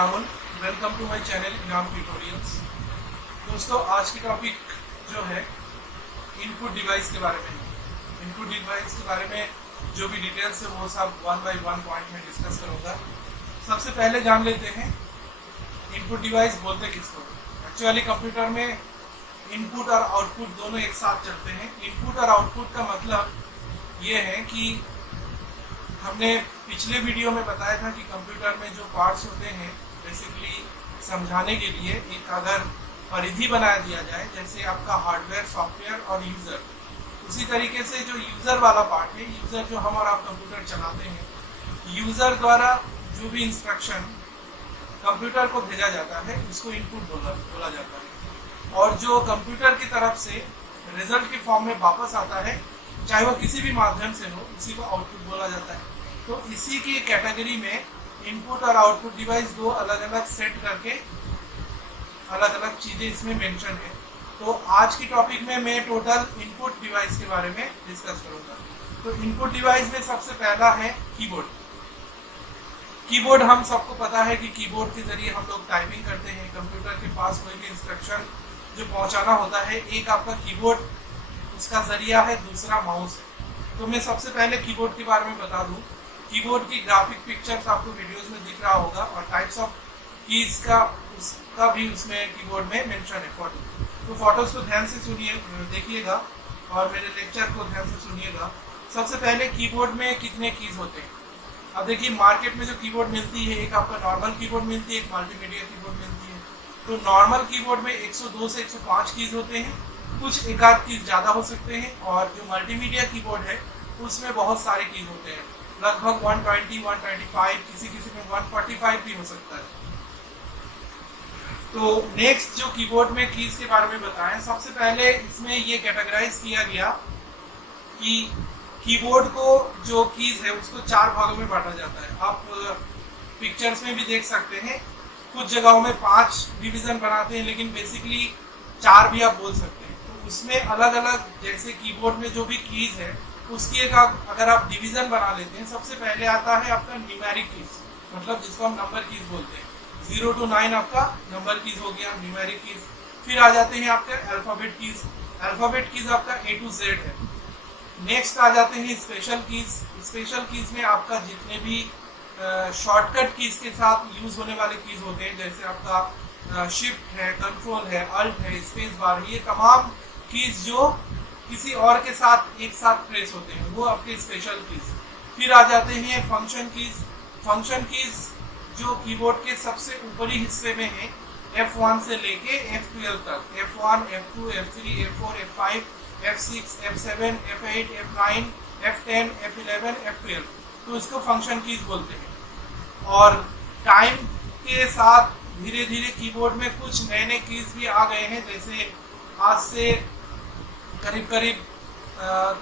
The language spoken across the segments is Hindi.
Inamul, welcome to my channel Inam tutorials. दोस्तों, आज की टॉपिक जो है इनपुट डिवाइस के बारे में है। इनपुट डिवाइस के बारे में जो भी डिटेल्स है वो सब वन बाय वन पॉइंट में डिस्कस करूँगा। सबसे पहले जान लेते हैं इनपुट डिवाइस बोलते किसको। एक्चुअली कंप्यूटर में इनपुट और आउटपुट दोनों एक साथ चलते हैं। इनपुट और आउटपुट का मतलब ये है कि हमने पिछले वीडियो में बताया था कि कंप्यूटर में जो पार्ट्स होते हैं बेसिकली समझाने के लिए एक अगर परिधि बना दिया जाए, जैसे आपका हार्डवेयर, सॉफ्टवेयर और यूज़र, उसी तरीके से जो यूज़र वाला पार्ट है, यूज़र जो हम और आप कंप्यूटर चलाते हैं, यूज़र द्वारा जो भी इंस्ट्रक्शन कंप्यूटर को भेजा जाता है उसको इनपुट बोला जाता है, और जो कंप्यूटर की तरफ से रिजल्ट के फॉर्म में वापस आता है, चाहे वो किसी भी माध्यम से हो, उसी को आउटपुट बोला जाता है। तो इसी की कैटेगरी में इनपुट और आउटपुट डिवाइस दो अलग अलग सेट करके अलग अलग चीज़ें इसमें मेंशन है। तो आज की टॉपिक में मैं टोटल इनपुट डिवाइस के बारे में डिस्कस करूंगा। तो इनपुट डिवाइस में सबसे पहला है कीबोर्ड। कीबोर्ड हम सबको पता है कि कीबोर्ड के जरिए हम लोग टाइपिंग करते हैं। कंप्यूटर के पास कोई भी इंस्ट्रक्शन जो पहुंचाना होता है, एक आपका कीबोर्ड उसका जरिया है, दूसरा माउस है। तो मैं सबसे पहले कीबोर्ड के बारे में बता दूं। कीबोर्ड की ग्राफिक पिक्चर्स आपको वीडियोस में दिख रहा होगा, और टाइप्स ऑफ कीज का उसका भी उसमें कीबोर्ड में मेंशन है, फोटो। तो फोटोज को ध्यान से सुनिए, देखिएगा, और मेरे लेक्चर को ध्यान से सुनिएगा। सबसे पहले कीबोर्ड में कितने कीज होते हैं। अब देखिए, मार्केट में जो कीबोर्ड मिलती है, एक आपका नॉर्मल कीबोर्ड मिलती है, एक मल्टीमीडिया कीबोर्ड मिलती है। तो नॉर्मल कीबोर्ड में 102 से 105 कीज होते हैं, कुछ एक आध कीज ज़्यादा हो सकते हैं, और जो मल्टीमीडिया कीबोर्ड है उसमें बहुत सारे कीज होते हैं, लगभग 120, 125, किसी किसी में 145 भी हो सकता है। तो नेक्स्ट जो कीबोर्ड में कीज के बारे में बताएं, सबसे पहले इसमें ये कैटेगराइज किया गया कि कीबोर्ड को जो कीज है उसको 4 भागों में बांटा जाता है। आप पिक्चर्स में भी देख सकते हैं, कुछ जगहों में 5 डिवीजन बनाते हैं, लेकिन बेसिकली 4 भी आप बोल सकते हैं। तो उसमें अलग अलग, जैसे कीबोर्ड में जो भी कीज है उसकी एक अगर आप डिवीजन बना लेते हैं, सबसे पहले आता है आपका न्यूमेरिक कीज, मतलब जिसको हम नंबर कीज बोलते हैं। 0 to 9 आपका नंबर कीज हो गया, न्यूमेरिक कीज। फिर आ जाते हैं आपके अल्फाबेट कीज। अल्फाबेट कीज आपका A to Z है। नेक्स्ट आ जाते हैं स्पेशल कीज। स्पेशल कीज में आपका जितने भी शॉर्टकट कीज के साथ यूज होने वाले कीज होते हैं, जैसे आपका शिफ्ट है, कंट्रोल है, अल्ट है, स्पेस बार, ये तमाम कीज जो किसी और के साथ एक साथ प्रेस होते हैं, वो आपके स्पेशल कीज। फिर आ जाते हैं फंक्शन कीज। फंक्शन कीज जो कीबोर्ड के सबसे ऊपरी हिस्से में है, F1 से लेके F12 तक, F1, F2, F3, F4, F5, F6, F7, F8, F9, F10, F11, F12, तो इसको फंक्शन कीज बोलते हैं। और टाइम के साथ धीरे धीरे कीबोर्ड में कुछ नए नए कीज भी आ गए हैं, जैसे आज से करीब करीब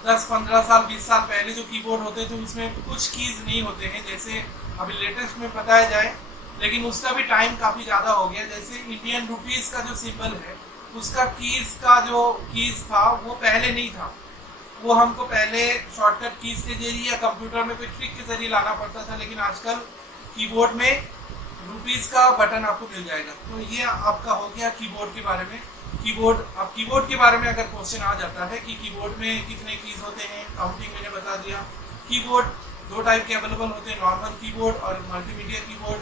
10-15 साल, 20 साल पहले जो कीबोर्ड होते थे उसमें कुछ कीज नहीं होते हैं, जैसे अभी लेटेस्ट में बताया जाए, लेकिन उसका भी टाइम काफ़ी ज़्यादा हो गया। जैसे इंडियन रुपीज़ का जो सिंबल है, उसका कीज का जो कीज था वो पहले नहीं था, वो हमको पहले शॉर्टकट कीज के जरिए या कंप्यूटर में कोई ट्रिक के जरिए लाना पड़ता था, लेकिन आजकल कीबोर्ड में रुपीज़ का बटन आपको मिल जाएगा। तो ये आपका हो गया कीबोर्ड के बारे में। अब कीबोर्ड के बारे में अगर क्वेश्चन आ जाता है कि कीबोर्ड में कितने कीज होते हैं, काउंटिंग मैंने बता दिया। कीबोर्ड 2 टाइप के अवेलेबल होते हैं, नॉर्मल कीबोर्ड और मल्टीमीडिया कीबोर्ड।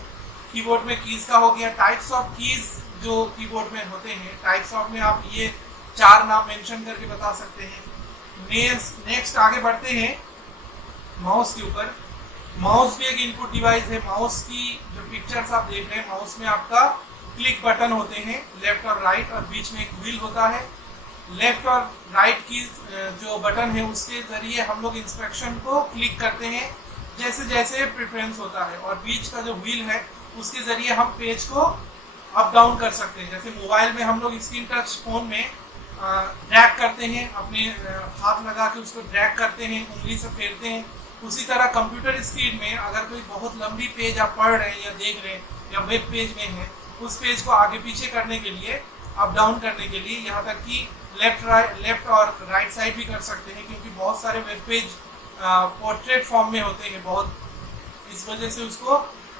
कीबोर्ड में कीज का हो गया। टाइप्स ऑफ कीज जो कीबोर्ड में होते हैं, टाइप्स ऑफ में आप ये 4 नाम मेंशन करके बता सकते हैं। नेक्स्ट आगे बढ़ते हैं माउस के ऊपर। माउस भी एक इनपुट डिवाइस है। माउस की जो पिक्चर्स आप देख रहे हैं, माउस में आपका क्लिक बटन होते हैं, लेफ्ट और राइट, और बीच में एक व्हील होता है। लेफ्ट और राइट की जो बटन है उसके जरिए हम लोग इंस्ट्रक्शन को क्लिक करते हैं जैसे जैसे प्रेफरेंस होता है, और बीच का जो व्हील है उसके जरिए हम पेज को अप डाउन कर सकते हैं। जैसे मोबाइल में हम लोग स्क्रीन टच फोन में ड्रैग करते हैं, अपने हाथ लगा के उसको ड्रैग करते हैं, उंगली से फेरते हैं। उसी तरह कंप्यूटर स्क्रीन में अगर कोई बहुत लंबी पेज आप पढ़ रहे हैं या देख रहे हैं या वेब पेज में है, उस पेज को आगे पीछे करने के लिए, अप डाउन करने के लिए, यहाँ तक कि लेफ्ट और राइट साइड भी कर सकते हैं, क्योंकि बहुत सारे वेब पेज पोर्ट्रेट फॉर्म में होते हैं बहुत, इस वजह से उसको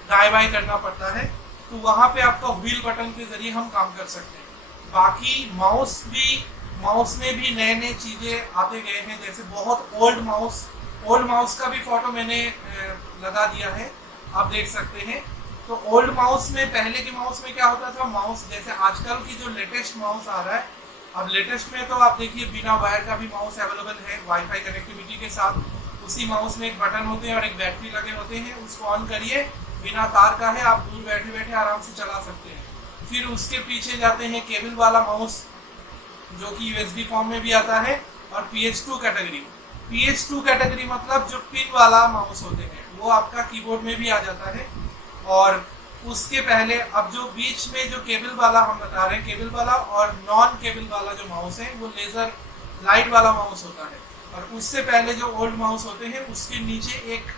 दाएं बाएं करना पड़ता है। तो वहाँ पे आपका व्हील बटन के जरिए हम काम कर सकते हैं। बाकी माउस में भी नए नए चीज़ें आते गए हैं, जैसे बहुत ओल्ड माउस का भी फोटो मैंने लगा दिया है, आप देख सकते हैं। तो ओल्ड माउस में, पहले के माउस में क्या होता था, माउस जैसे आजकल की जो लेटेस्ट माउस आ रहा है, अब लेटेस्ट में तो आप देखिए बिना वायर का भी माउस अवेलेबल है वाईफाई कनेक्टिविटी के साथ। उसी माउस में एक बटन होते हैं और एक बैटरी लगे होते हैं, उसको ऑन करिए, बिना तार का है, आप दूर बैठे बैठे आराम से चला सकते हैं। फिर उसके पीछे जाते हैं केबल वाला माउस, जो कि यूएसबी फॉर्म में भी आता है, और PS2 कैटेगरी। PS2 कैटेगरी मतलब जो पिन वाला माउस होते हैं, वो आपका कीबोर्ड में भी आ जाता है। और उसके पहले अब जो बीच में जो केबल वाला हम बता रहे हैं, केबल वाला और नॉन केबल वाला जो माउस है, वो लेजर लाइट वाला माउस होता है। और उससे पहले जो ओल्ड माउस होते हैं, उसके नीचे एक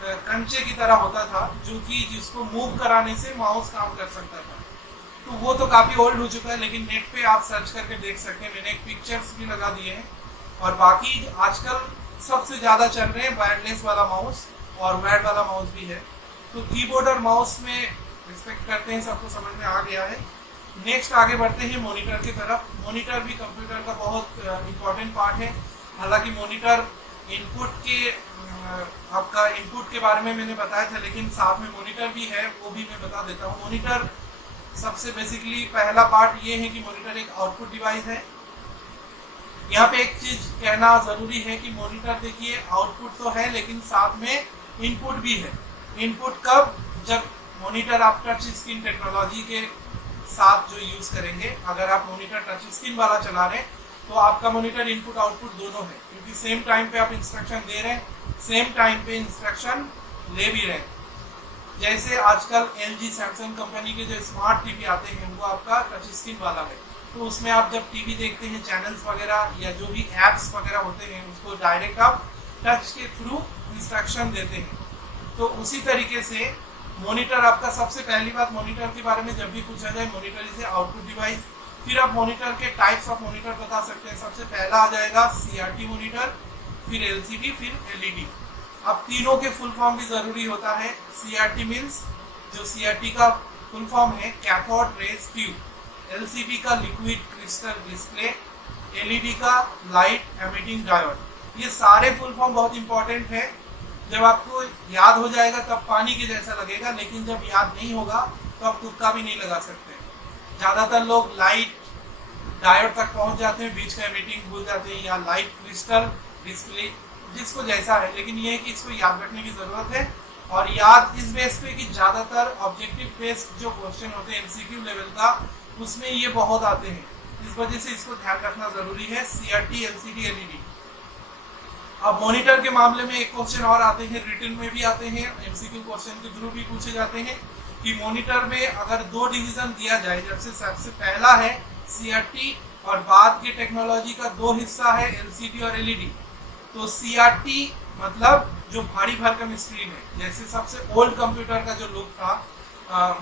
कंचे की तरह होता था, जो कि जिसको मूव कराने से माउस काम कर सकता था। तो वो तो काफ़ी ओल्ड हो चुका है, लेकिन नेट पे आप सर्च करके देख सकते हैं, मैंने एक पिक्चर्स भी लगा दिए हैं। और बाकी आजकल सबसे ज़्यादा चल रहे हैं वायरलेस वाला माउस, और वायर्ड वाला माउस भी है। तो कीबोर्ड और माउस में रिस्पेक्ट करते हैं, सबको समझ में आ गया है। नेक्स्ट आगे बढ़ते हैं मॉनिटर की तरफ। मॉनिटर भी कंप्यूटर का बहुत इम्पोर्टेंट पार्ट है। हालांकि मॉनिटर इनपुट के बारे में मैंने बताया था, लेकिन साथ में मॉनिटर भी है, वो भी मैं बता देता हूँ। मॉनिटर सबसे बेसिकली पहला पार्ट ये है कि मॉनिटर एक आउटपुट डिवाइस है। यहाँ पे एक चीज कहना जरूरी है कि मॉनिटर देखिए आउटपुट तो है, लेकिन साथ में इनपुट भी है। इनपुट कब? जब मॉनिटर आप टच स्क्रीन टेक्नोलॉजी के साथ जो यूज करेंगे। अगर आप मॉनिटर टच स्क्रीन वाला चला रहे हैं तो आपका मॉनिटर इनपुट आउटपुट दोनों है, क्योंकि सेम टाइम पे आप इंस्ट्रक्शन दे रहे हैं, सेम टाइम पे इंस्ट्रक्शन ले भी रहे हैं। जैसे आजकल LG सैमसंग कंपनी के जो स्मार्ट टीवी आते हैं, वो आपका टच स्क्रीन वाला है। तो उसमें आप जब टीवी देखते हैं, चैनल्स वगैरह या जो भी एप्स वगैरह होते हैं, उसको डायरेक्ट आप टच के थ्रू इंस्ट्रक्शन देते हैं। तो उसी तरीके से मॉनिटर आपका, सबसे पहली बात मॉनिटर के बारे में जब भी पूछा जाए, मॉनिटर इज आउटपुट डिवाइस। फिर आप मॉनिटर के टाइप्स ऑफ मॉनिटर बता सकते हैं। सबसे पहला आ जाएगा CRT मॉनिटर, फिर LCD, फिर LED। अब तीनों के फुल फॉर्म भी जरूरी होता है। CRT मीन्स, जो CRT का फुल फॉर्म है कैथोड रेज ट्यूब, LCD का लिक्विड क्रिस्टल डिस्प्ले, LED का लाइट एमिटिंग डायोड। ये सारे फुल फॉर्म बहुत इंपॉर्टेंट है। जब आपको याद हो जाएगा तब पानी के जैसा लगेगा, लेकिन जब याद नहीं होगा तो आप तुक्का भी नहीं लगा सकते। ज़्यादातर लोग लाइट डायोड तक पहुंच जाते हैं, बीच का एमिटिंग भूल जाते हैं, या लाइट क्रिस्टल डिस्प्ले, जिसको जैसा है। लेकिन ये है कि इसको याद रखने की ज़रूरत है। और याद इस बेस पे कि ज़्यादातर ऑब्जेक्टिव बेस्ड जो क्वेश्चन होते हैं MCQ लेवल का, उसमें ये बहुत आते हैं। इस वजह से इसको ध्यान रखना ज़रूरी है। CRT, LCD, LED। अब मॉनिटर के मामले में एक क्वेश्चन और आते हैं, रिटन में भी आते हैं, MCQ क्वेश्चन के थ्रू भी पूछे जाते हैं कि मॉनिटर में अगर दो डिवीजन दिया जाए, जैसे सबसे पहला है CRT और बाद के टेक्नोलॉजी का दो हिस्सा है LCD और LED। तो CRT मतलब जो भारी भरकम स्क्रीन है, जैसे सबसे ओल्ड कंप्यूटर का जो लुक था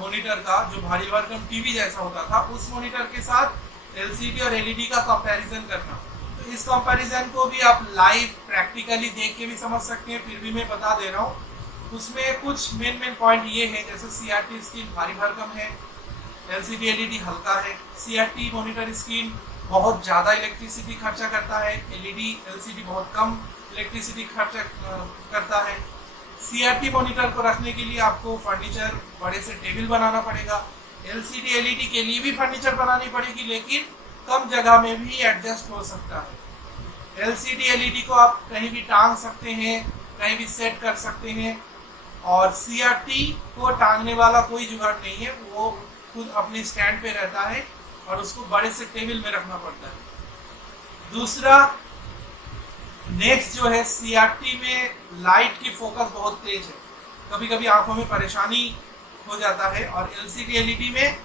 मॉनिटर का, जो भारी भरकम टीवी जैसा होता था, उस मॉनिटर के साथ LCD और LED का कंपैरिजन करना। तो इस कंपैरिजन को भी आप लाइव प्रैक्टिकली देख के भी समझ सकते हैं, फिर भी मैं बता दे रहा हूँ। उसमें कुछ मेन पॉइंट ये है, जैसे CRT स्क्रीन भारी भरकम है, LCD LED हल्का है। CRT मॉनिटर स्क्रीन बहुत ज़्यादा इलेक्ट्रिसिटी खर्चा करता है, LED LCD बहुत कम इलेक्ट्रिसिटी खर्च करता है। CRT मॉनिटर को रखने के लिए आपको फर्नीचर, बड़े से टेबल बनाना पड़ेगा। LCD LED के लिए भी फर्नीचर बनानी पड़ेगी, लेकिन कम जगह में भी एडजस्ट हो सकता है। LCD LED को आप कहीं भी टांग सकते हैं, कहीं भी सेट कर सकते हैं। और CRT को टांगने वाला कोई जुगाड़ नहीं है, वो खुद अपने स्टैंड पे रहता है और उसको बड़े से टेबल में रखना पड़ता है। दूसरा, नेक्स्ट जो है, CRT में लाइट की फोकस बहुत तेज है, कभी कभी आंखों में परेशानी हो जाता है। और LCD LED में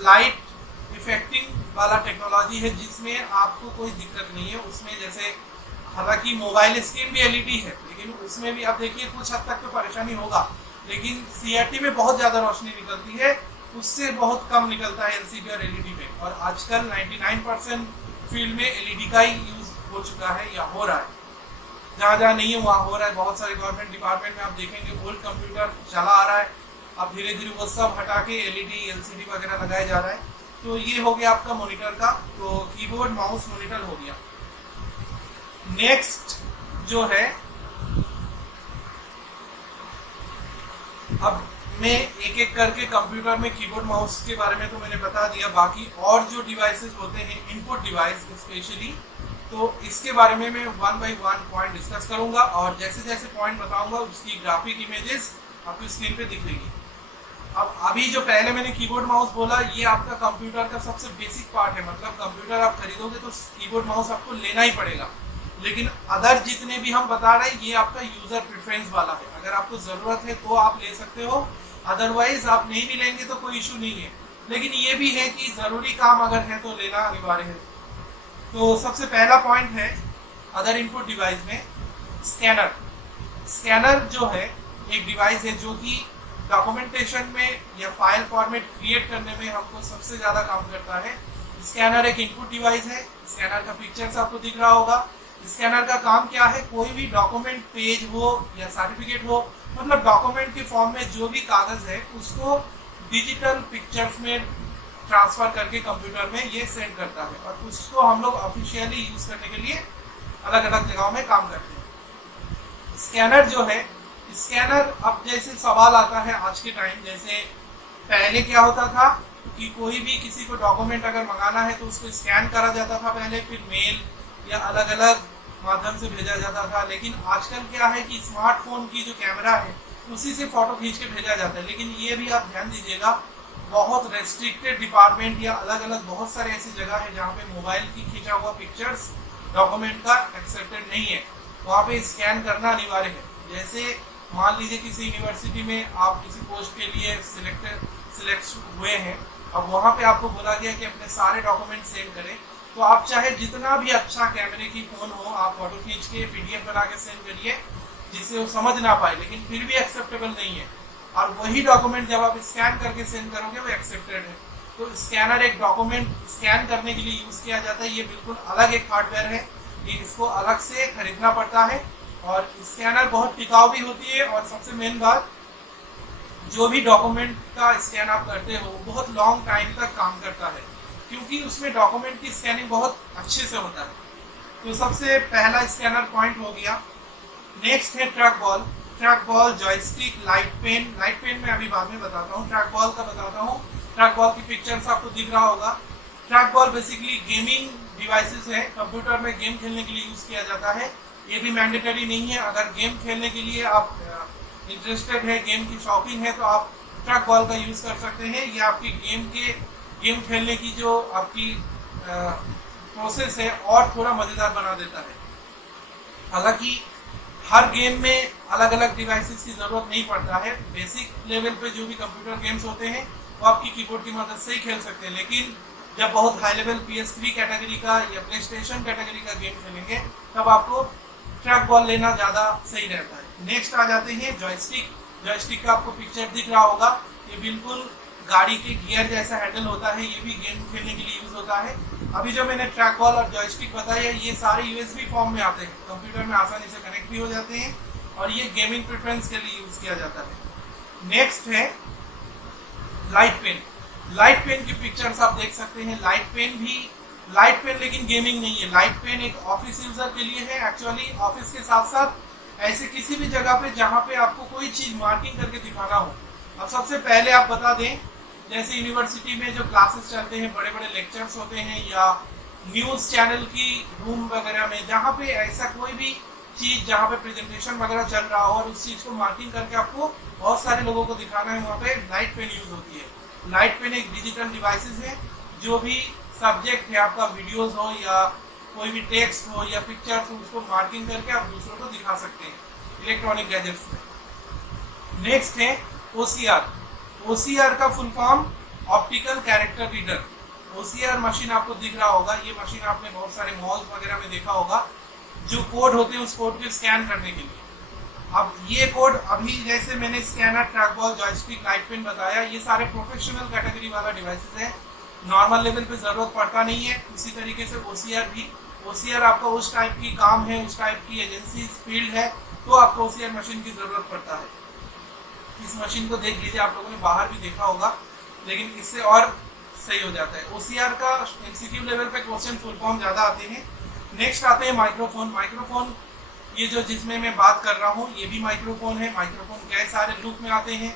लाइट इफेक्टिंग वाला टेक्नोलॉजी है, जिसमें आपको कोई दिक्कत नहीं है। उसमें जैसे, हालांकि मोबाइल स्क्रीन भी LED है, लेकिन उसमें भी आप देखिए कुछ हद तक तो परेशानी होगा, लेकिन CRT में बहुत ज़्यादा रोशनी निकलती है, उससे बहुत कम निकलता है LCD और LED में। और आजकल 99% फील्ड में LED का ही यूज़ हो चुका है या हो रहा है। जहाँ जहाँ नहीं है वहाँ हो रहा है। बहुत सारे गवर्नमेंट डिपार्टमेंट में आप देखेंगे ओल्ड कंप्यूटर चला आ रहा है, अब धीरे धीरे वो सब हटा के एलईडी एलसीडी वगैरह लगाया जा रहा है। तो ये हो गया आपका मॉनिटर का, तो कीबोर्ड माउस मॉनिटर हो गया। नेक्स्ट जो है, अब मैं एक एक करके कंप्यूटर में कीबोर्ड माउस के बारे में तो मैंने बता दिया, बाकी और जो डिवाइसेस होते हैं इनपुट डिवाइस स्पेशली, तो इसके बारे में मैं one by one point discuss करूंगा और जैसे जैसे पॉइंट बताऊंगा उसकी ग्राफिक इमेजेस आपको स्क्रीन पे दिखेगी। अब अभी जो पहले मैंने कीबोर्ड माउस बोला, ये आपका कंप्यूटर का सबसे बेसिक पार्ट है, मतलब कंप्यूटर आप खरीदोगे तो कीबोर्ड माउस आपको लेना ही पड़ेगा। लेकिन अदर जितने भी हम बता रहे हैं ये आपका यूजर प्रेफरेंस वाला है, अगर आपको जरूरत है तो आप ले सकते हो, अदरवाइज आप नहीं भी लेंगे तो कोई इशू नहीं है। लेकिन ये भी है कि जरूरी काम अगर है तो लेना अनिवार्य है। तो सबसे पहला पॉइंट है अदर इनपुट डिवाइस में स्कैनर। स्कैनर जो है एक डिवाइस है जो कि डॉक्यूमेंटेशन में या फाइल फॉर्मेट क्रिएट करने में हमको सबसे ज्यादा काम करता है। स्कैनर एक इनपुट डिवाइस है। स्कैनर का पिक्चर्स आपको दिख रहा होगा। स्कैनर का काम क्या है, कोई भी डॉक्यूमेंट पेज हो या सर्टिफिकेट हो, मतलब डॉक्यूमेंट के फॉर्म में जो भी कागज है उसको डिजिटल पिक्चर्स में ट्रांसफर करके कंप्यूटर में ये सेंड करता है और उसको हम लोग ऑफिशियली यूज करने के लिए अलग अलग जगहों में काम करते हैं। स्कैनर जो है, स्कैनर, अब जैसे सवाल आता है आज के टाइम, जैसे पहले क्या होता था कि कोई भी किसी को डॉक्यूमेंट अगर मंगाना है तो उसको स्कैन करा जाता था पहले, फिर मेल या अलग अलग माध्यम से भेजा जाता था। लेकिन आजकल क्या है कि स्मार्टफोन की जो कैमरा है उसी से फोटो खींच के भेजा जाता है। लेकिन ये भी आप ध्यान दीजिएगा, बहुत रेस्ट्रिक्टेड डिपार्टमेंट या अलग अलग बहुत सारे ऐसी जगह है जहाँ पे मोबाइल की खींचा हुआ पिक्चर्स डॉक्यूमेंट का एक्सेप्टेड नहीं है, वहाँ पे स्कैन करना अनिवार्य है। जैसे मान लीजिए किसी यूनिवर्सिटी में आप किसी पोस्ट के लिए सिलेक्ट हुए हैं, अब वहाँ पे आपको बोला गया कि अपने सारे डॉक्यूमेंट सेंड करें, तो आप चाहे जितना भी अच्छा कैमरे की फोन हो, आप फोटो खींच के पीडीएफ बना के सेंड करिए जिससे वो समझ ना पाए, लेकिन फिर भी एक्सेप्टेबल नहीं है। और वही डॉक्यूमेंट जब आप स्कैन करके सेंड करोगे वो एक्सेप्टेड है। तो स्कैनर एक डॉक्यूमेंट स्कैन करने के लिए यूज किया जाता है। ये बिल्कुल अलग एक हार्डवेयर है, इसको अलग से खरीदना पड़ता है और स्कैनर बहुत टिकाऊ भी होती है। और सबसे मेन बात, जो भी डॉक्यूमेंट का स्कैन आप करते हो बहुत लॉन्ग टाइम तक काम करता है, क्योंकि उसमें डॉक्यूमेंट की स्कैनिंग बहुत अच्छे से होता है। तो सबसे पहला स्कैनर पॉइंट हो गया। नेक्स्ट है trackball. Trackball, joystick, light pen. Light pen में अभी बाद में बताता हूँ, ट्रैक बॉल का बताता हूँ। ट्रैक बॉल की पिक्चर्स आपको दिख रहा होगा। Track ball basically gaming devices है, कंप्यूटर में गेम खेलने के लिए यूज किया जाता है। ये भी मैंडेटरी नहीं है, अगर गेम खेलने के लिए आप इंटरेस्टेड है, गेम की शौकीन है, तो आप ट्रैक बॉल का यूज कर सकते हैं। ये आपकी गेम खेलने की जो आपकी प्रोसेस है और थोड़ा मजेदार बना देता है। हालांकि हर गेम में अलग अलग डिवाइसेस की जरूरत नहीं पड़ता है। बेसिक लेवल पे जो भी कंप्यूटर गेम्स होते हैं वो आपकी कीबोर्ड की मदद से ही खेल सकते हैं, लेकिन जब बहुत हाई लेवल PS3 कैटेगरी का या प्ले स्टेशन कैटेगरी का गेम खेलेंगे तब आपको ट्रैक बॉल लेना ज्यादा सही रहता है। नेक्स्ट आ जाते हैं जॉयस्टिक। जॉयस्टिक का आपको पिक्चर दिख रहा होगा, ये बिल्कुल गाड़ी के गियर जैसा हैंडल होता है, ये भी गेम खेलने के लिए यूज होता है। अभी जो मैंने ट्रैक बॉल और जॉयस्टिक बताया ये सारे USB फॉर्म में आते हैं, कंप्यूटर में आसानी से कनेक्ट भी हो जाते हैं और ये गेमिंग प्रेफरेंस के लिए यूज किया जाता है। नेक्स्ट है लाइट पेन। लाइट पेन की पिक्चर्स आप देख सकते हैं। लाइट पेन लेकिन गेमिंग नहीं है। लाइट पेन एक ऑफिस यूजर के लिए है। एक्चुअली ऑफिस के साथ साथ ऐसे किसी भी जगह पे जहाँ पे आपको कोई चीज मार्किंग करके दिखाना हो। अब सबसे पहले आप बता दें, जैसे यूनिवर्सिटी में जो क्लासेस चलते हैं, बड़े बड़े लेक्चर्स होते हैं, या न्यूज चैनल की रूम वगैरह में, जहाँ पे ऐसा कोई भी चीज जहाँ पे प्रेजेंटेशन वगैरह चल रहा हो और उस चीज को मार्किंग करके आपको बहुत सारे लोगों को दिखाना है, वहाँ पे लाइट पेन यूज होती है। लाइट पेन एक डिजिटल डिवाइसेस है, जो भी सब्जेक्ट है आपका, वीडियोज हो या कोई भी टेक्स्ट हो या पिक्चर्स हो, उसको मार्किंग करके आप दूसरों को दिखा सकते हैं इलेक्ट्रॉनिक गैजेट्स में। नेक्स्ट है OCR। OCR का full form optical character reader. OCR machine आपको दिख रहा होगा, ये मशीन आपने बहुत सारे मॉल्स वगैरह में देखा होगा, जो कोड होते हैं उस कोड को स्कैन करने के लिए। अब ये कोड, अभी जैसे मैंने scanner, trackball, joystick, light pen बताया, ये सारे प्रोफेशनल कैटेगरी वाला डिवाइसेस है, नॉर्मल लेवल पे जरूरत पड़ता नहीं है। उसी तरीके से OCR भी, OCR आपका उस टाइप की काम है, उस टाइप की एजेंसी फील्ड है, तो आपको OCR मशीन की जरूरत पड़ता है। इस मशीन को देख लीजिए, आप लोगों ने बाहर भी देखा होगा, लेकिन इससे और सही हो जाता है। OCR का MCQ लेवल पे क्वेश्चन फुल फॉर्म ज़्यादा आते हैं। नेक्स्ट आते हैं माइक्रोफोन। माइक्रोफोन ये जो जिसमें मैं बात कर रहा हूँ ये भी माइक्रोफोन है। माइक्रोफोन कई सारे लुक में आते हैं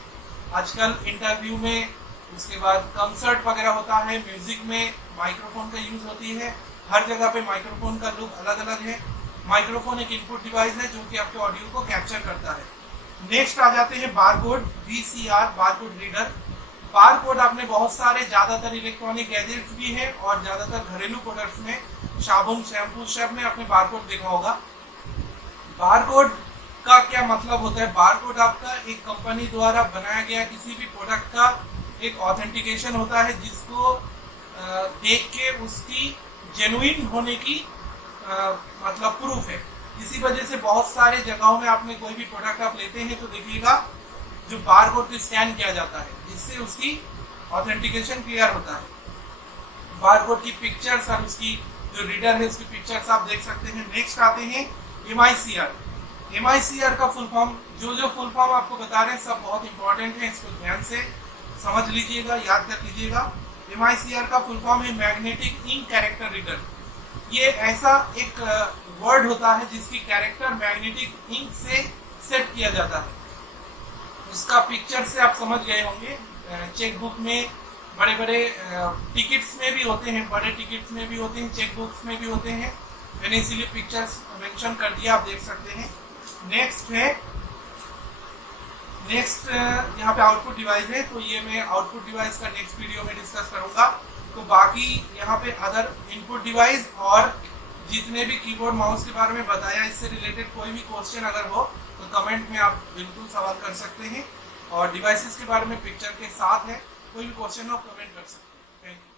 आजकल, इंटरव्यू में, उसके बाद कंसर्ट वगैरह होता है, म्यूजिक में माइक्रोफोन का यूज होती है। हर जगह पे माइक्रोफोन का लुक अलग अलग है। माइक्रोफोन एक इनपुट डिवाइस है जो कि आपके ऑडियो को कैप्चर करता है। नेक्स्ट आ जाते हैं barcode, VCR, barcode reader. Barcode आपने बहुत सारे ज़्यादातर इलेक्ट्रॉनिक गैजेट्स भी हैं और ज़्यादातर घरेलू प्रोडक्ट्स में, साबुन, शैम्पू, सब में आपने बारकोड देखा होगा। बारकोड का क्या मतलब होता है? बारकोड आपका एक कंपनी द्वारा बनाया गया किसी भी प्रोडक्ट का एक ऑथेंटिकेशन होता है, जिसको देख के उसकी जेन्युइन होने की मतलब प्रूफ है। इसी वजह से बहुत सारे जगहों में आपने कोई भी प्रोडक्ट आप लेते हैं तो देखिएगा जो बारकोड को स्कैन किया जाता है, जिससे उसकी ऑथेंटिकेशन क्लियर होता है। बारकोड की पिक्चर्स और उसकी जो रीडर है उसकी पिक्चर्स आप देख सकते हैं। नेक्स्ट आते हैं MICR। MICR का फुल फॉर्म, जो फुल फॉर्म आपको बता रहे हैं सब बहुत इंपॉर्टेंट है, इसको ध्यान से समझ लीजिएगा, याद कर लीजिएगा। MICR का फुल फॉर्म है मैग्नेटिक इंक कैरेक्टर रीडर। ये ऐसा एक वर्ड होता है जिसकी कैरेक्टर मैग्नेटिक इंक से सेट किया जाता है। इसका पिक्चर से आप समझ गए होंगे, चेक बुक में, बड़े बड़े टिकट्स में भी होते हैं, बड़े टिकट्स में भी होते हैं, चेक बुक्स में भी होते हैं। मैंने इसीलिए पिक्चर्स मेंशन कर दिया, आप देख सकते हैं। नेक्स्ट यहाँ पे आउटपुट डिवाइस है, तो ये मैं आउटपुट डिवाइस का नेक्स्ट वीडियो में डिस्कस करूँगा। तो बाकी यहाँ पे अदर इनपुट डिवाइस और जितने भी कीबोर्ड माउस के बारे में बताया, इससे रिलेटेड कोई भी क्वेश्चन अगर हो तो कमेंट में आप बिल्कुल सवाल कर सकते हैं। और डिवाइसेस के बारे में पिक्चर के साथ है, कोई भी क्वेश्चन हो कमेंट कर सकते हैं। Thank you.